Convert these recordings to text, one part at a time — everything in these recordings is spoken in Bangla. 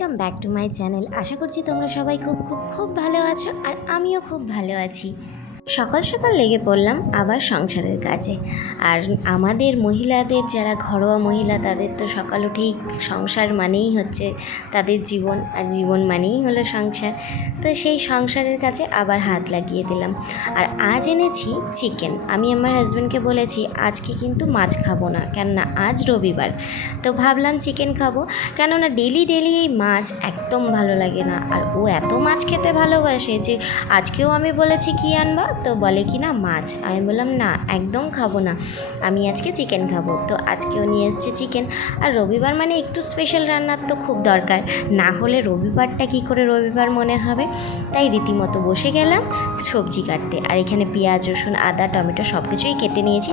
Welcome back to my channel. আশা করছি তোমরা সবাই খুব খুব খুব ভালো আছো, আর আমিও খুব ভালো আছি। সকাল সকাল লেগে পড়লাম আবার সংসারের কাজে। আর আমাদের মহিলাদের, যারা ঘরোয়া মহিলা, তাদের তো সকাল উঠেই সংসার মানেই হচ্ছে তাদের জীবন, আর জীবন মানেই হলো সংসার। তো সেই সংসারের কাজে আবার হাত লাগিয়ে দিলাম। আর আজ এনেছি চিকেন। আমি আমার হাজব্যান্ডকে বলেছি আজকে কিন্তু মাছ খাবো না, কেননা আজ রবিবার। তো ভাবলাম চিকেন খাবো, কেননা ডেলি ডেলি এই মাছ একদম ভালো লাগে না। আর ও এত মাছ খেতে ভালোবাসে যে আজকেও আমি বলেছি কী আনবা, তো বলে কি না মাছ। আমি বললাম না, একদম খাবো না, আমি আজকে চিকেন খাবো। তো আজকেও নিয়ে এসছে চিকেন। আর রবিবার মানে একটু স্পেশাল রান্নার তো খুব দরকার, না হলে রবিবারটা কি করে রবিবার মনে হবে। তাই রীতিমতো বসে গেলাম সবজি কাটতে। আর এখানে পেঁয়াজ, রসুন, আদা, টমেটো সব কিছুই কেটে নিয়েছি।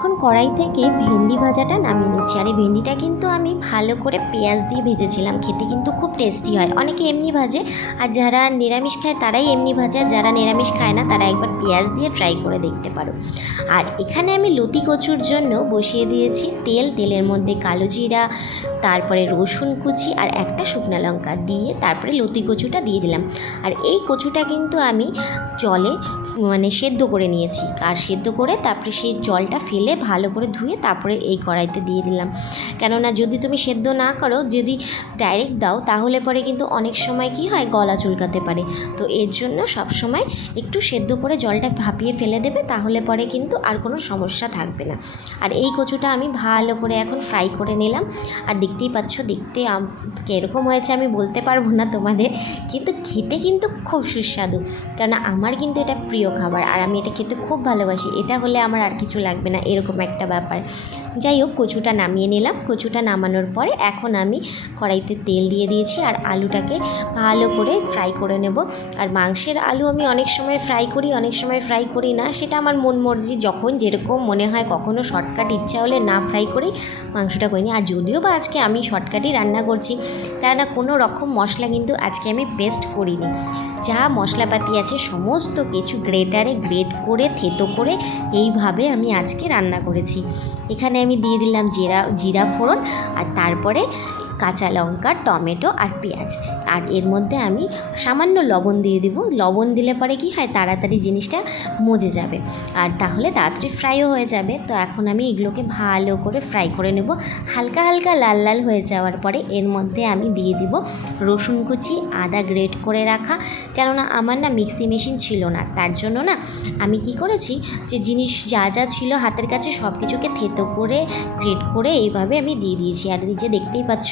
এখন কড়াই থেকে ভেন্ডি ভাজাটা নামিয়ে নিচ্ছি। আর এই ভেন্ডিটা কিন্তু আমি ভালো করে পেঁয়াজ দিয়ে ভেজেছিলাম, খেতে কিন্তু খুব টেস্টি হয়। অনেকে এমনি ভাজে, আর যারা নিরামিষ খায় তারাই এমনি ভাজে, আর যারা নিরামিষ খায় না তারা একবার পেঁয়াজ দিয়ে ট্রাই করে দেখতে পারো। আর এখানে আমি লতি কচুর জন্য বসিয়ে দিয়েছি তেলের মধ্যে কালো জিরা, তারপরে রসুন কুচি আর একটা শুকনো লঙ্কা দিয়ে তারপরে লতি কচুটা দিয়ে দিলাম। আর এই কচুটা কিন্তু আমি জলে সেদ্ধ করে নিয়েছি। আর সেদ্ধ করে তারপরে সেই জলটা ফেলে ভালো করে ধুয়ে তারপরে এই কড়াইতে দিয়ে দিলাম। কেননা যদি তুমি সেদ্ধ না করো, যদি ডাইরেক্ট দাও, তাহলে পরে কিন্তু অনেক সময় কি হয়, গলা চুলকাতে পারে। তো এর জন্য সব সময় একটু সেদ্ধ করে জলটা ভাপিয়ে ফেলে দেবে, তাহলে পরে কিন্তু আর কোনো সমস্যা থাকবে না। আর এই কচুটা আমি ভালো করে এখন ফ্রাই করে নিলাম। আর দেখতেই পাচ্ছ, দেখতে কীরকম হয়েছে আমি বলতে পারবো না তোমাদের, কিন্তু খেতে কিন্তু খুব সুস্বাদু। কেননা আমার কিন্তু এটা প্রিয় খাবার, আর আমি এটা খেতে খুব ভালোবাসি। এটা হলে আমার আর কিছু লাগবে না, এরকম একটা ব্যাপার। যাই হোক, কচুটা নামিয়ে নিলাম। কচুটা নামানোর পরে এখন আমি কড়াইতে তেল দিয়ে দিয়েছি, আর আলুটাকে ভালো করে ফ্রাই করে নেব। আর মাংসের আলু আমি অনেক সময় ফ্রাই করি, অনেক সময় ফ্রাই করি না, সেটা আমার মন মর্জি, যখন যেরকম মনে হয়। কখনও শর্টকাট ইচ্ছা হলে না ফ্রাই করেই মাংসটা করিনি। আর যদিও বা আজকে আমি শর্টকাটই রান্না করছি, কেননা কোনো রকম মশলা কিন্তু আজকে আমি পেস্ট করিনি। যা মশলাপাতি আছে সমস্ত কিছু গ্রেটারে গ্রেট করে থেতো করে এইভাবে আমি আজকে রান্না করেছি। এখানে আমি দিয়ে দিলাম জিরা ফোড়ন, আর তারপরে কাঁচা লঙ্কা, টমেটো আর পেঁয়াজ। আর এর মধ্যে আমি সামান্য লবণ দিয়ে দিব। লবণ দিলে পরে কি হয়, তাড়াতাড়ি জিনিসটা মজে যাবে, আর তাহলে তাড়াতাড়ি ফ্রাইও হয়ে যাবে। তো এখন আমি এগুলোকে ভালো করে ফ্রাই করে নেব। হালকা হালকা লাল লাল হয়ে যাওয়ার পরে এর মধ্যে আমি দিয়ে দিব রসুন কুচি, আদা গ্রেট করে রাখা। কেননা আমার না মিক্সি মেশিন ছিল না, তার জন্য না আমি কি করেছি, যে জিনিস যা যা ছিল হাতের কাছে সব কিছুকে থেতো করে গ্রেট করে এইভাবে আমি দিয়ে দিয়েছি। আর এই যে দেখতেই পাচ্ছ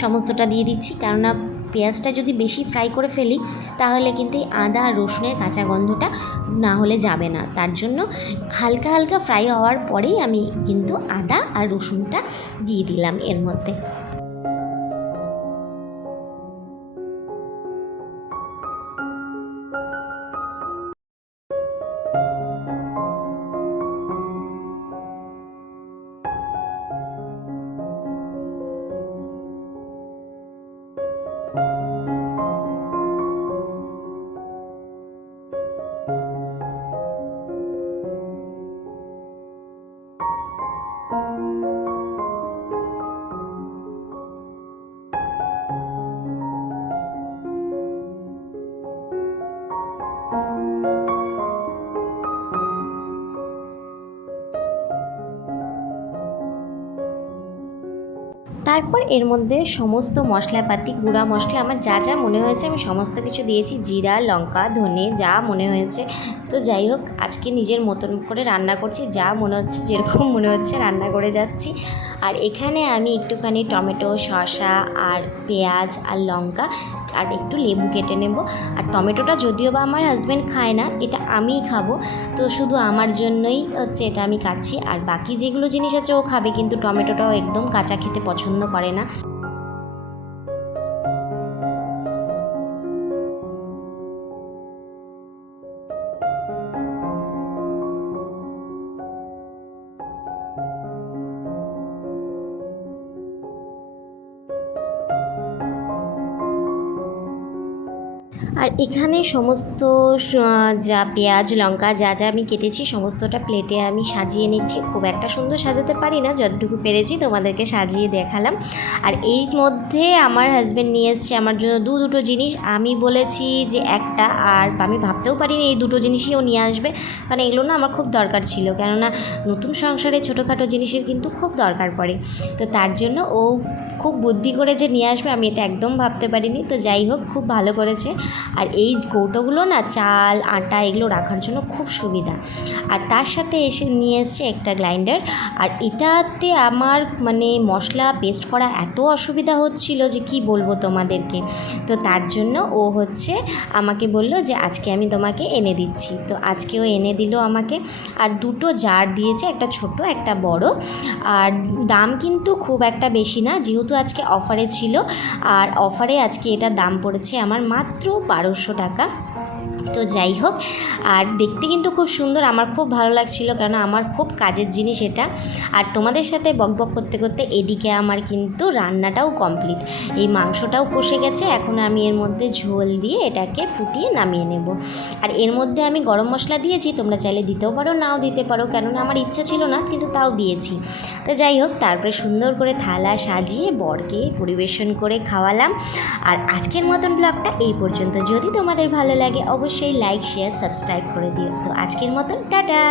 সমস্তটা দিয়ে দিচ্ছি, কেননা পেঁয়াজটা যদি বেশি ফ্রাই করে ফেলি তাহলে কিন্তু এই আদা আর রসুনের কাঁচা গন্ধটা না হলে যাবে না। তার জন্য হালকা হালকা ফ্রাই হওয়ার পরেই আমি কিন্তু আদা আর রসুনটা দিয়ে দিলাম এর মধ্যে। তারপর এর মধ্যে সমস্ত মশলাপাতি, গুঁড়া মশলা আমার যা যা মনে হয়েছে আমি সমস্ত কিছু দিয়েছি, জিরা, লঙ্কা, ধনে, যা মনে হয়েছে। তো যাই হোক, আজকে নিজের মতন করে রান্না করছি, যা মনে হচ্ছে, যেরকম মনে হচ্ছে রান্না করে যাচ্ছি। আর এখানে আমি একটুখানি টমেটো, শসা আর পেঁয়াজ আর লঙ্কা আর একটু লেবু কেটে নেব। আর টমেটোটা যদিও বা আমার হাজব্যান্ড খায় না, এটা আমিই খাবো, তো শুধু আমার জন্যই হচ্ছে এটা আমি কাটছি। আর বাকি যেগুলো জিনিস আছে ও খাবে, কিন্তু টমেটোটাও একদম কাঁচা খেতে পছন্দ করে না। আর এখানে সমস্ত যা পেঁয়াজ লঙ্কা যা যা আমি কেটেছি সমস্তটা প্লেটে আমি সাজিয়ে নিচ্ছি। খুব একটা সুন্দর সাজাতে পারি না, যতটুকু পেরেছি তোমাদেরকে সাজিয়ে দেখালাম। আর এই মধ্যে আমার হাজব্যান্ড নিয়ে এসছে আমার জন্য দুটো জিনিস। আমি বলেছি যে একটা, আর আমি ভাবতেও পারিনি এই দুটো জিনিসই ও নিয়ে আসবে, কারণ এগুলো না আমার খুব দরকার ছিল, কেননা নতুন সংসারে ছোটোখাটো জিনিসের কিন্তু খুব দরকার পড়ে। তো তার জন্য ও খুব বুদ্ধি করে যে নিয়ে আসবে আমি এটা একদম ভাবতে পারিনি। তো যাই হোক, খুব ভালো করেছে। আর এই কৌটোগুলো না চাল আটা এগুলো রাখার জন্য খুব সুবিধা। আর তার সাথে এসে নিয়ে এসছে একটা গ্রাইন্ডার। আর এটাতে আমার মানে মশলা পেস্ট করা এত অসুবিধা হচ্ছিল যে কি বলবো তোমাদেরকে। তো তার জন্য ও হচ্ছে আমাকে বলল যে আজকে আমি তোমাকে এনে দিচ্ছি। তো আজকেও এনে দিল আমাকে। আর দুটো জার দিয়েছে, একটা ছোট একটা বড়। আর দাম কিন্তু খুব একটা বেশি না, যেহেতু আজকে অফারে ছিল। আর অফারে আজকে এটার দাম পড়েছে আমার মাত্র 1200 টাকা। তো যাই হোক, আর দেখতে কিন্তু খুব সুন্দর, আমার খুব ভালো লাগছিল, কারণ আমার খুব কাজের জিনিস এটা। আর তোমাদের সাথে বকবক করতে করতে এদিকে আমার কিন্তু রান্নাটাও কমপ্লিট। এই মাংসটাও কষে গেছে, এখন আমি এর মধ্যে ঝোল দিয়ে এটাকে ফুটিয়ে নামিয়ে নেব। আর এর মধ্যে আমি গরম মশলা দিয়েছি, তোমরা চাইলে দিতেও পারো নাও দিতে পারো, কেননা আমার ইচ্ছা ছিল না, কিন্তু তাও দিয়েছি। তো যাই হোক, তারপরে সুন্দর করে থালা সাজিয়ে বরকে পরিবেশন করে খাওয়ালাম। আর আজকের মতন ব্লগটা এই পর্যন্ত। যদি তোমাদের ভালো লাগে অবশ্যই লাইক শেয়ার সাবস্ক্রাইব করে দিও। তো আজকের মতন টাটা।